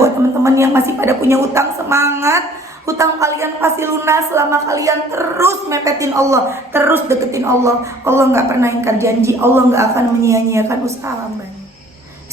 Buat teman-teman yang masih pada punya utang, semangat. Hutang kalian pasti lunas selama kalian terus mepetin Allah, terus deketin Allah. Allah nggak pernah ingkar janji, Allah nggak akan menyia-nyiakan usaha hamba.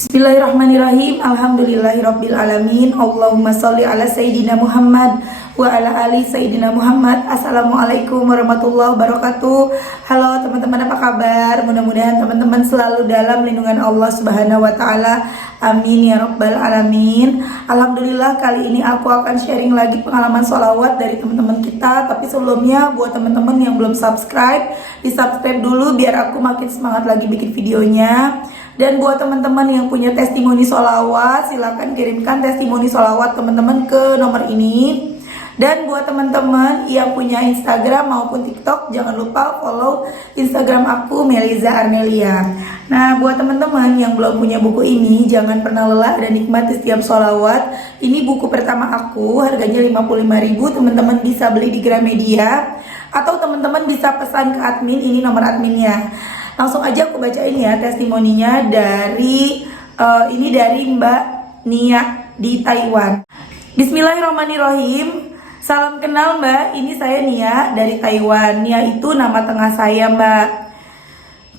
Bismillahirrahmanirrahim. Alhamdulillahirabbil alamin. Allahumma sholli ala sayyidina Muhammad wa ala ali sayyidina Muhammad. Assalamualaikum warahmatullahi wabarakatuh. Halo teman-teman, apa kabar? Mudah-mudahan teman-teman selalu dalam lindungan Allah Subhanahu wa taala. Amin ya rabbal alamin. Alhamdulillah, kali ini aku akan sharing lagi pengalaman sholawat dari teman-teman kita. Tapi sebelumnya, buat teman-teman yang belum subscribe, di subscribe dulu biar aku makin semangat lagi bikin videonya. Dan buat teman-teman yang punya testimoni sholawat, silahkan kirimkan testimoni sholawat teman-teman ke nomor ini. Dan buat teman-teman yang punya Instagram maupun TikTok, jangan lupa follow Instagram aku, Meliza Arnelia. Nah, buat teman-teman yang belum punya buku ini, jangan pernah lelah dan nikmati setiap sholawat. Ini buku pertama aku, harganya 55.000. Teman-teman bisa beli di Gramedia, atau teman-teman bisa pesan ke admin, ini nomor adminnya. Langsung aja aku bacain ya testimoninya dari ini dari Mbak Nia di Taiwan. Bismillahirrahmanirrahim. Salam kenal Mbak, ini saya Nia dari Taiwan. Nia itu nama tengah saya Mbak.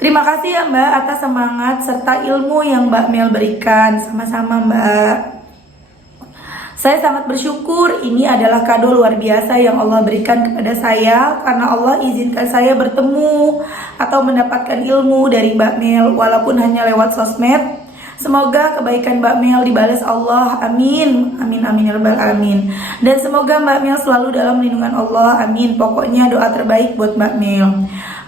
Terima kasih ya Mbak atas semangat serta ilmu yang Mbak Mel berikan. Sama-sama Mbak. Saya sangat bersyukur, ini adalah kado luar biasa yang Allah berikan kepada saya, karena Allah izinkan saya bertemu atau mendapatkan ilmu dari Mbak Mel walaupun hanya lewat sosmed. Semoga kebaikan Mbak Mel dibalas Allah, amin, amin, amin ya rabbal alamin. Dan semoga Mbak Mel selalu dalam lindungan Allah, amin. Pokoknya doa terbaik buat Mbak Mel.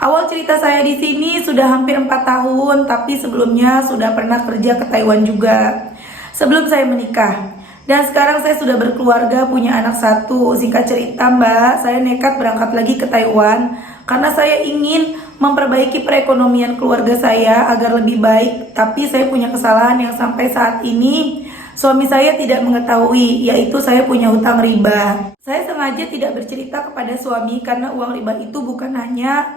Awal cerita saya di sini sudah hampir 4 tahun, tapi sebelumnya sudah pernah kerja ke Taiwan juga sebelum saya menikah. Dan sekarang saya sudah berkeluarga, punya anak 1. Singkat cerita Mbak, saya nekat berangkat lagi ke Taiwan karena saya ingin memperbaiki perekonomian keluarga saya agar lebih baik. Tapi saya punya kesalahan yang sampai saat ini suami saya tidak mengetahui, yaitu saya punya hutang riba. Saya sengaja tidak bercerita kepada suami karena uang riba itu bukan hanya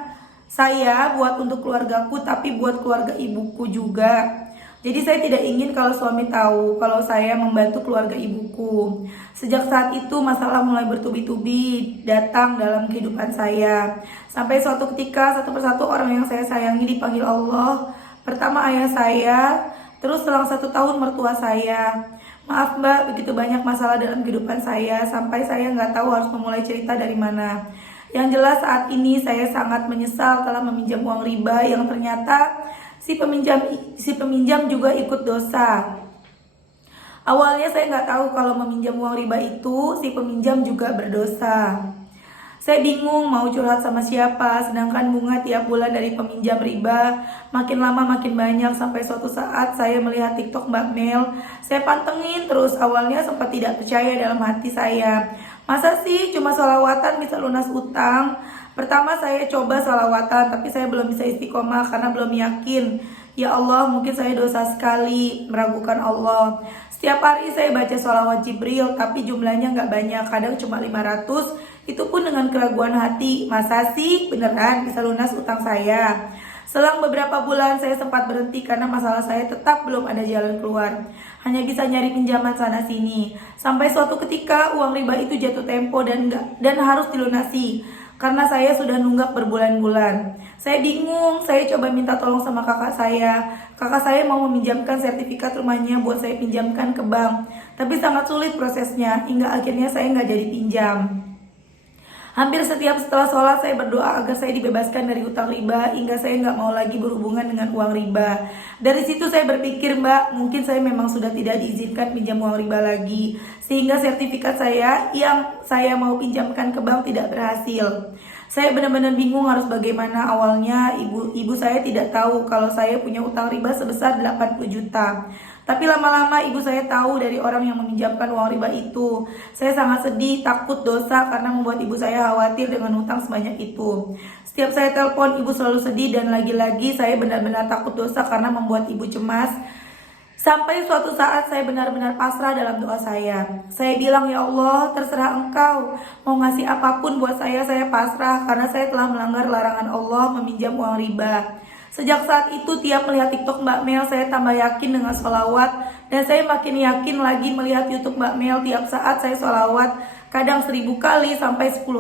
saya buat untuk keluargaku, tapi buat keluarga ibuku juga. Jadi saya tidak ingin kalau suami tahu kalau saya membantu keluarga ibuku. Sejak saat itu masalah mulai bertubi-tubi datang dalam kehidupan saya. Sampai suatu ketika satu persatu orang yang saya sayangi dipanggil Allah. Pertama ayah saya, terus selang 1 tahun mertua saya. Maaf Mbak, begitu banyak masalah dalam kehidupan saya sampai saya nggak tahu harus memulai cerita dari mana. Yang jelas saat ini saya sangat menyesal telah meminjam uang riba yang ternyata si peminjam juga ikut dosa. Awalnya saya nggak tahu kalau meminjam uang riba itu si peminjam juga berdosa. Saya bingung mau curhat sama siapa, sedangkan bunga tiap bulan dari peminjam riba makin lama makin banyak. Sampai suatu saat saya melihat TikTok Mbak Mel. Saya pantengin terus, awalnya sempat tidak percaya dalam hati saya. Masa sih cuma sholawatan bisa lunas utang? Pertama saya coba sholawatan, tapi saya belum bisa istiqomah karena belum yakin. Ya Allah, mungkin saya dosa sekali, meragukan Allah. Setiap hari saya baca sholawat Jibril, tapi jumlahnya nggak banyak, kadang cuma 500. Itu pun dengan keraguan hati, masa sih beneran bisa lunas utang saya? Selang beberapa bulan saya sempat berhenti karena masalah saya tetap belum ada jalan keluar. Hanya bisa nyari pinjaman sana sini. Sampai suatu ketika uang riba itu jatuh tempo dan harus dilunasi. Karena saya sudah nunggak berbulan-bulan. Saya bingung, saya coba minta tolong sama kakak saya. Kakak saya mau meminjamkan sertifikat rumahnya buat saya pinjamkan ke bank. Tapi sangat sulit prosesnya, hingga akhirnya saya nggak jadi pinjam. Hampir setiap setelah sholat saya berdoa agar saya dibebaskan dari hutang riba, hingga saya nggak mau lagi berhubungan dengan uang riba. Dari situ saya berpikir Mbak, mungkin saya memang sudah tidak diizinkan pinjam uang riba lagi, sehingga sertifikat saya yang saya mau pinjamkan ke bank tidak berhasil. Saya benar-benar bingung harus bagaimana. Awalnya ibu saya tidak tahu kalau saya punya utang riba sebesar 80 juta. Tapi lama-lama ibu saya tahu dari orang yang meminjamkan uang riba itu. Saya sangat sedih, takut dosa karena membuat ibu saya khawatir dengan hutang sebanyak itu. Setiap saya telepon, ibu selalu sedih dan lagi-lagi saya benar-benar takut dosa karena membuat ibu cemas. Sampai suatu saat saya benar-benar pasrah dalam doa saya. Saya bilang, ya Allah, terserah Engkau. Mau ngasih apapun buat saya pasrah karena saya telah melanggar larangan Allah meminjam uang riba. Sejak saat itu tiap melihat TikTok Mbak Mel saya tambah yakin dengan sholawat Dan saya makin yakin lagi melihat YouTube Mbak Mel. Tiap saat saya sholawat kadang 1000 kali sampai 10.000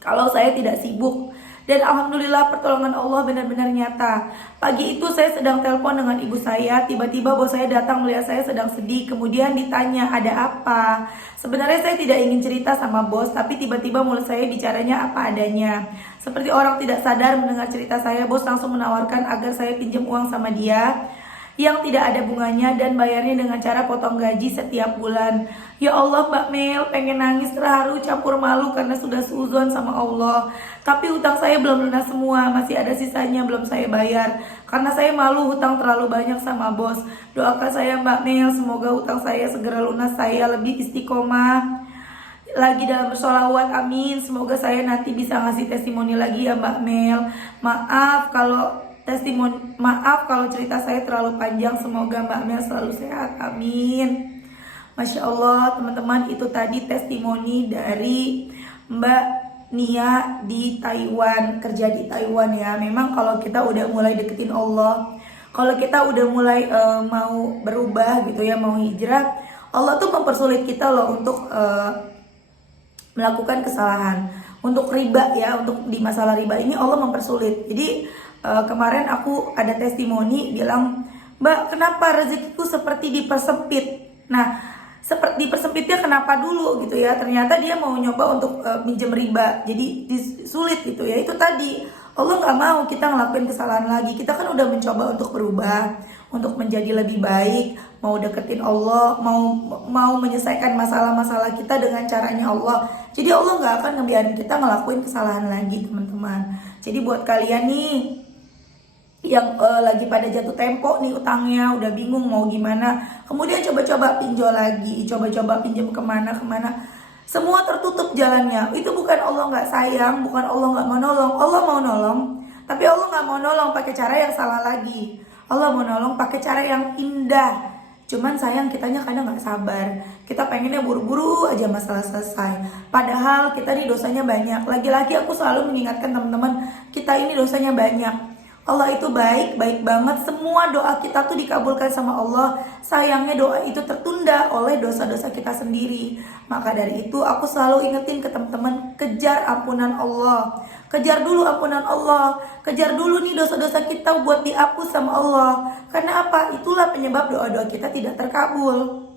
kalau saya tidak sibuk. Dan alhamdulillah pertolongan Allah benar-benar nyata. Pagi itu saya sedang telepon dengan ibu saya, tiba-tiba bos saya datang melihat saya sedang sedih. Kemudian ditanya, ada apa? Sebenarnya saya tidak ingin cerita sama bos, tapi tiba-tiba mulut saya bicaranya apa adanya. Seperti orang tidak sadar mendengar cerita saya, bos langsung menawarkan agar saya pinjam uang sama dia yang tidak ada bunganya dan bayarnya dengan cara potong gaji setiap bulan. Ya Allah Mbak Mel, pengen nangis terharu campur malu karena sudah suudzon sama Allah. Tapi hutang saya belum lunas semua, masih ada sisanya belum saya bayar. Karena saya malu hutang terlalu banyak sama bos. Doakan saya Mbak Mel, semoga hutang saya segera lunas, saya lebih istiqomah lagi dalam bersolawat, amin. Semoga saya nanti bisa ngasih testimoni lagi ya Mbak Mel. Maaf kalau cerita saya terlalu panjang. Semoga Mbak Mel selalu sehat, amin. Masya Allah teman-teman, itu tadi testimoni dari Mbak Nia di Taiwan, kerja di Taiwan ya. Memang kalau kita udah mulai deketin Allah, kalau kita udah mulai mau berubah gitu ya, mau hijrah, Allah tuh mempersulit kita loh untuk melakukan kesalahan. Untuk riba ya, untuk di masalah riba ini Allah mempersulit. Jadi kemarin aku ada testimoni bilang, Mbak, kenapa rezekiku seperti dipersempit? Nah, seperti dipersempitnya kenapa dulu gitu ya? Ternyata dia mau nyoba untuk minjem riba, jadi sulit gitu ya. Itu tadi Allah nggak mau kita ngelakuin kesalahan lagi. Kita kan udah mencoba untuk berubah, untuk menjadi lebih baik, mau deketin Allah, mau menyelesaikan masalah-masalah kita dengan caranya Allah. Jadi Allah nggak akan ngebiarin kita ngelakuin kesalahan lagi, teman-teman. Jadi buat kalian nih yang lagi pada jatuh tempo nih utangnya, udah bingung mau gimana, kemudian coba-coba pinjol lagi, coba-coba pinjam kemana, semua tertutup jalannya. Itu bukan Allah nggak sayang, bukan Allah nggak mau nolong. Allah mau nolong, tapi Allah nggak mau nolong pakai cara yang salah lagi. Allah mau nolong pakai cara yang indah. Cuman sayang kitanya kadang nggak sabar. Kita pengennya buru-buru aja masalah selesai. Padahal kita nih dosanya banyak. Lagi-lagi aku selalu mengingatkan teman-teman, kita ini dosanya banyak. Allah itu baik, baik banget. Semua doa kita tuh dikabulkan sama Allah. Sayangnya doa itu tertunda oleh dosa-dosa kita sendiri. Maka dari itu aku selalu ingetin ke teman-teman, kejar ampunan Allah. Kejar dulu ampunan Allah. Kejar dulu nih dosa-dosa kita buat dihapus sama Allah. Karena apa? Itulah penyebab doa-doa kita tidak terkabul.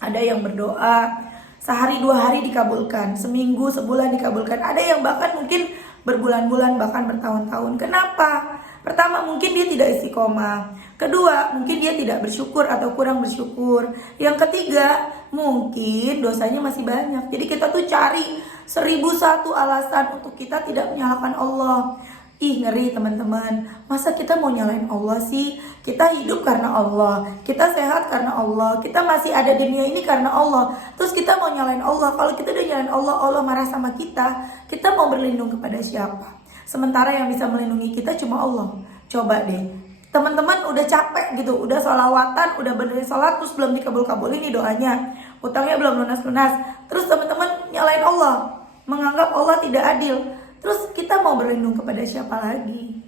Ada yang berdoa sehari 2 hari dikabulkan, seminggu, sebulan dikabulkan. Ada yang bahkan mungkin berbulan-bulan, bahkan bertahun-tahun. Kenapa? Pertama, mungkin dia tidak istiqomah. Kedua, mungkin dia tidak bersyukur atau kurang bersyukur. Yang ketiga, mungkin dosanya masih banyak. Jadi kita tuh cari 1001 alasan untuk kita tidak menyalahkan Allah. Ih, ngeri teman-teman. Masa kita mau nyalain Allah sih? Kita hidup karena Allah, kita sehat karena Allah, kita masih ada di dunia ini karena Allah. Terus kita mau nyalain Allah. Kalau kita udah nyalain Allah, Allah marah sama kita mau berlindung kepada siapa? Sementara yang bisa melindungi kita cuma Allah. Coba deh, teman-teman udah capek gitu, udah sholawatan, udah benerin sholat, terus belum dikabul-kabulin nih doanya, utangnya belum lunas-lunas, terus teman-teman nyalain Allah, menganggap Allah tidak adil. Terus kita mau berlindung kepada siapa lagi?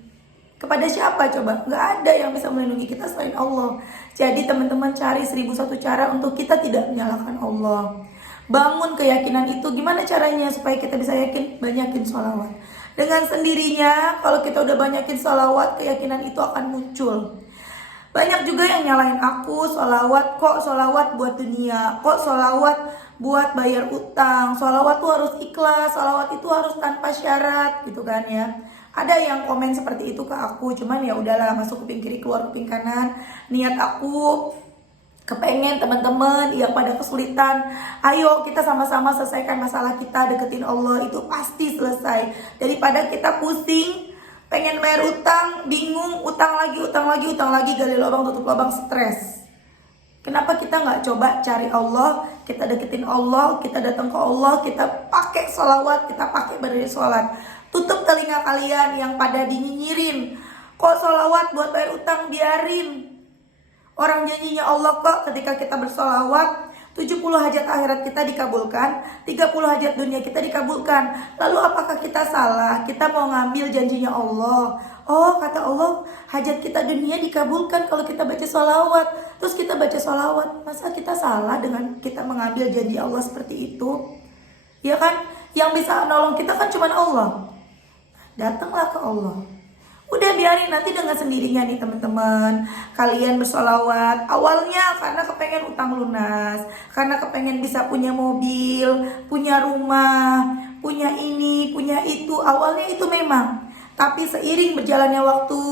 Kepada siapa coba? Gak ada yang bisa melindungi kita selain Allah. Jadi teman-teman cari 1001 cara untuk kita tidak menyalahkan Allah. Bangun keyakinan itu. Gimana caranya supaya kita bisa yakin? Banyakin sholawat. Dengan sendirinya kalau kita udah banyakin sholawat, keyakinan itu akan muncul. Banyak juga yang nyalain aku, sholawat kok sholawat buat dunia, kok sholawat buat bayar utang, sholawat tuh harus ikhlas, sholawat itu harus tanpa syarat gitu kan ya. Ada yang komen seperti itu ke aku, cuman ya udahlah, masuk kuping kiri keluar kuping kanan. Niat aku kepengen teman-teman yang pada kesulitan, ayo kita sama-sama selesaikan masalah kita, deketin Allah, itu pasti selesai. Daripada kita pusing pengen bayar utang, bingung, utang lagi, gali lubang tutup lubang, stres. Kenapa kita nggak coba cari Allah, kita deketin Allah, kita datang ke Allah, kita pakai sholawat, kita pakai berdiri sholat. Tutup telinga kalian yang pada dinyinyirin, kok sholawat buat bayar utang, biarin. Orang janjinya Allah kok ketika kita bersolawat, 70 hajat akhirat kita dikabulkan, 30 hajat dunia kita dikabulkan. Lalu apakah kita salah? Kita mau ngambil janjinya Allah. Oh, kata Allah, hajat kita dunia dikabulkan kalau kita baca sholawat. Terus kita baca sholawat, masa kita salah dengan kita mengambil janji Allah seperti itu? Ya kan? Yang bisa menolong kita kan cuma Allah. Datanglah ke Allah. Udah biarin nanti dengan sendirinya nih teman-teman. Kalian bersolawat awalnya karena kepengen utang lunas, karena kepengen bisa punya mobil, punya rumah, punya ini, punya itu. Awalnya itu memang. Tapi seiring berjalannya waktu,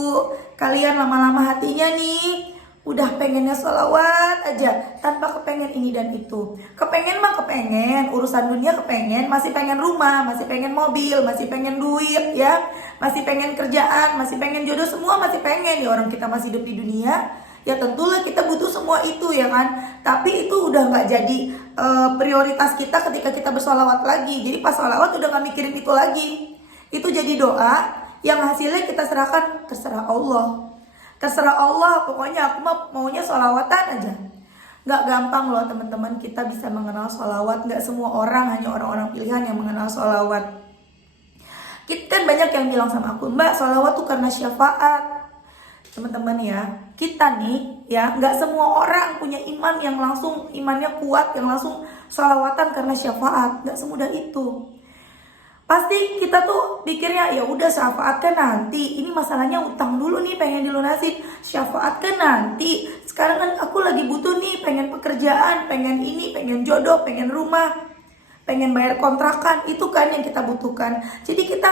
kalian lama-lama hatinya nih udah pengennya sholawat aja tanpa kepengen ini dan itu. Kepengen mah kepengen, urusan dunia kepengen, masih pengen rumah, masih pengen mobil, masih pengen duit ya, masih pengen kerjaan, masih pengen jodoh, semua masih pengen ya. Orang kita masih hidup di dunia, ya tentulah kita butuh semua itu ya kan. Tapi itu udah gak jadi prioritas kita ketika kita bersholawat lagi. Jadi pas sholawat udah gak mikirin itu lagi. Itu jadi doa yang hasilnya kita serahkan, terserah Allah. Terserah Allah, pokoknya aku maunya sholawatan aja. Gak gampang loh teman-teman kita bisa mengenal sholawat. Gak semua orang, hanya orang-orang pilihan yang mengenal sholawat. Kita kan banyak yang bilang sama aku, Mbak, sholawat tuh karena syafaat. Teman-teman ya, kita nih ya, gak semua orang punya iman yang langsung, imannya kuat, yang langsung sholawatan karena syafaat. Gak semudah itu. Pasti kita tuh pikirnya ya udah syafaat kan nanti. Ini masalahnya utang dulu nih pengen dilunasin. Syafaat kan nanti. Sekarang kan aku lagi butuh nih, pengen pekerjaan, pengen ini, pengen jodoh, pengen rumah, pengen bayar kontrakan. Itu kan yang kita butuhkan. Jadi kita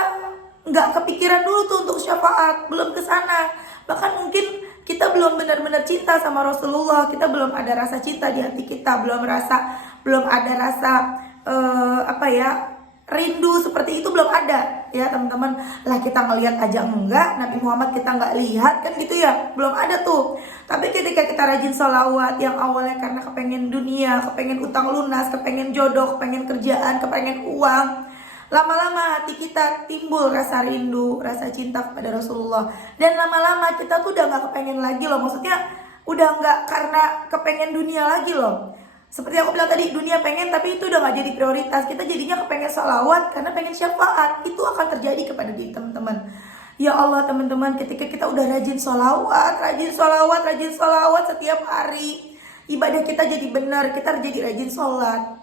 nggak kepikiran dulu tuh untuk syafaat, belum ke sana. Bahkan mungkin kita belum benar-benar cinta sama Rasulullah. Kita belum ada rasa cinta di hati kita, belum ada rasa rindu seperti itu belum ada ya teman-teman. Lah kita ngelihat aja enggak, Nabi Muhammad kita nggak lihat kan gitu ya, belum ada tuh. Tapi ketika kita rajin sholawat yang awalnya karena kepengen dunia, kepengen utang lunas, kepengen jodoh, kepengen kerjaan, kepengen uang, lama-lama hati kita timbul rasa rindu, rasa cinta kepada Rasulullah. Dan lama-lama kita tuh udah nggak kepengen lagi loh, maksudnya udah nggak karena kepengen dunia lagi loh. Seperti aku bilang tadi, dunia pengen tapi itu udah gak jadi prioritas. Kita jadinya kepengen sholawat karena pengen syafaat. Itu akan terjadi kepada diri teman-teman. Ya Allah teman-teman, ketika kita udah rajin sholawat setiap hari, ibadah kita jadi benar, kita jadi rajin sholat.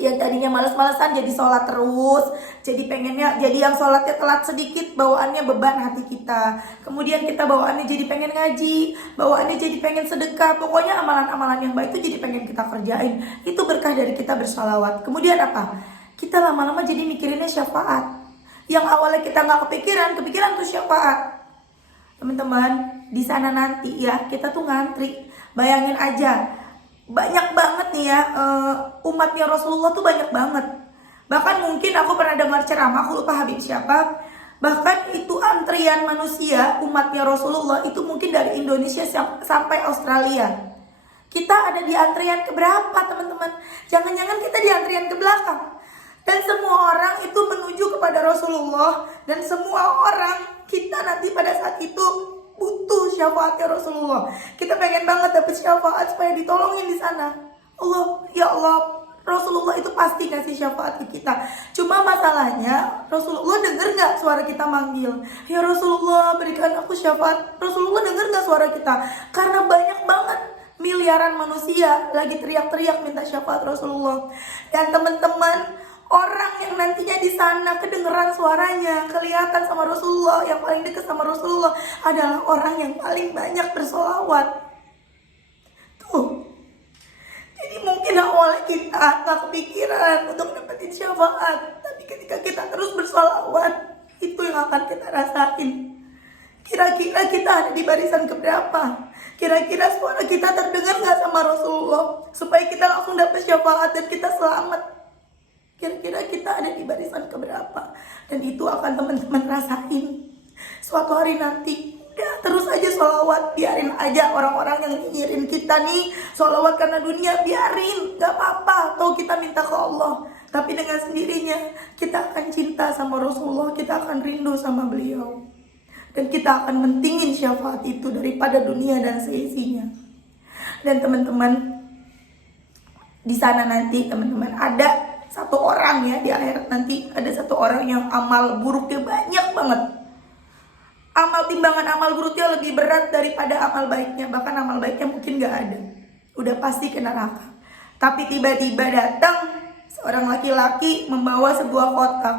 Yang tadinya malas-malasan jadi sholat terus. Jadi pengennya, jadi yang sholatnya telat sedikit, bawaannya beban hati kita. Kemudian kita bawaannya jadi pengen ngaji, bawaannya jadi pengen sedekah. Pokoknya amalan-amalan yang baik itu jadi pengen kita kerjain. Itu berkah dari kita bersholawat. Kemudian apa? Kita lama-lama jadi mikirinnya syafaat. Yang awalnya kita gak kepikiran tuh syafaat. Teman-teman, di sana nanti ya kita tuh ngantri. Bayangin aja, banyak banget nih ya umatnya Rasulullah tuh banyak banget. Bahkan mungkin aku pernah dengar ceramah, aku lupa Habib siapa, bahkan itu antrian manusia umatnya Rasulullah itu mungkin dari Indonesia sampai Australia. Kita ada di antrian keberapa teman-teman? Jangan-jangan kita di antrian ke belakang. Dan semua orang itu menuju kepada Rasulullah. Dan semua orang kita nanti pada saat itu butuh syafaatnya Rasulullah. Kita pengen banget dapet syafaat supaya ditolongin di sana. Allah, ya Allah, Rasulullah itu pasti ngasih syafaat ke kita. Cuma masalahnya Rasulullah denger gak suara kita manggil, ya Rasulullah berikan aku syafaat. Rasulullah denger gak suara kita? Karena banyak banget miliaran manusia lagi teriak-teriak minta syafaat Rasulullah. Dan teman-teman, orang yang nantinya di sana kedengeran suaranya, kelihatan sama Rasulullah, yang paling dekat sama Rasulullah adalah orang yang paling banyak bersholawat. Tuh. Jadi mungkin awalnya kita gak kepikiran untuk dapetin syafaat, tapi ketika kita terus bersholawat, itu yang akan kita rasain. Kira-kira kita ada di barisan keberapa? Kira-kira suara kita terdengar gak sama Rasulullah supaya kita langsung dapet syafaat dan kita selamat? Kira-kira kita ada di barisan keberapa? Dan itu akan teman-teman rasain suatu hari nanti. Udah terus aja sholawat, biarin aja orang-orang yang nyinyirin kita nih sholawat karena dunia, biarin, gak apa-apa. Atau kita minta ke Allah, tapi dengan sendirinya kita akan cinta sama Rasulullah, kita akan rindu sama beliau, dan kita akan mentingin syafaat itu daripada dunia dan seisinya. Dan teman-teman, Di sana nanti teman-teman ada satu orang ya, di akhirat nanti ada satu orang yang amal buruknya banyak banget. Timbangan amal buruknya lebih berat daripada amal baiknya. Bahkan amal baiknya mungkin gak ada, udah pasti ke neraka. Tapi tiba-tiba datang seorang laki-laki membawa sebuah kotak.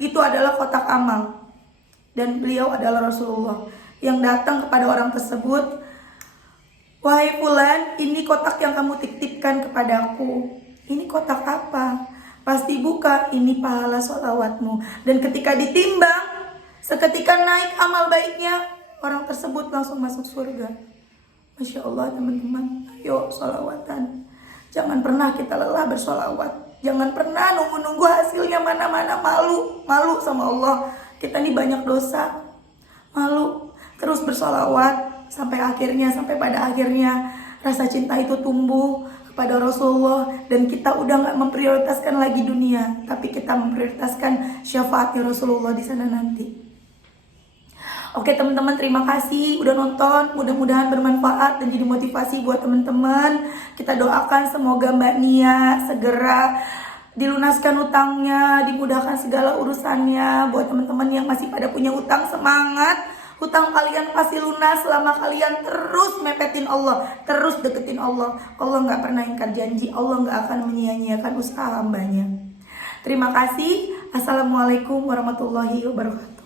Itu adalah kotak amal. Dan beliau adalah Rasulullah yang datang kepada orang tersebut. Wahai fulan, ini kotak yang kamu titipkan kepadaku. Ini kotak apa? Pasti buka, ini pahala sholawatmu. Dan ketika ditimbang, seketika naik amal baiknya, orang tersebut langsung masuk surga. Masya Allah teman-teman, ayo sholawatan. Jangan pernah kita lelah bersholawat. Jangan pernah nunggu-nunggu hasilnya mana-mana. Malu sama Allah. Kita ini banyak dosa, malu. Terus bersholawat sampai pada akhirnya rasa cinta itu tumbuh kepada Rasulullah. Dan kita udah gak memprioritaskan lagi dunia, tapi kita memprioritaskan syafaatnya Rasulullah di sana nanti. Oke teman-teman, terima kasih udah nonton. Mudah-mudahan bermanfaat dan jadi motivasi buat teman-teman. Kita doakan semoga Mbak Nia segera dilunaskan utangnya, dimudahkan segala urusannya. Buat teman-teman yang masih pada punya utang, semangat. Hutang kalian pasti lunas selama kalian terus mepetin Allah, terus deketin Allah. Allah gak pernah ingkar janji, Allah gak akan menyia-nyiakan usaha hambanya. Terima kasih. Assalamualaikum warahmatullahi wabarakatuh.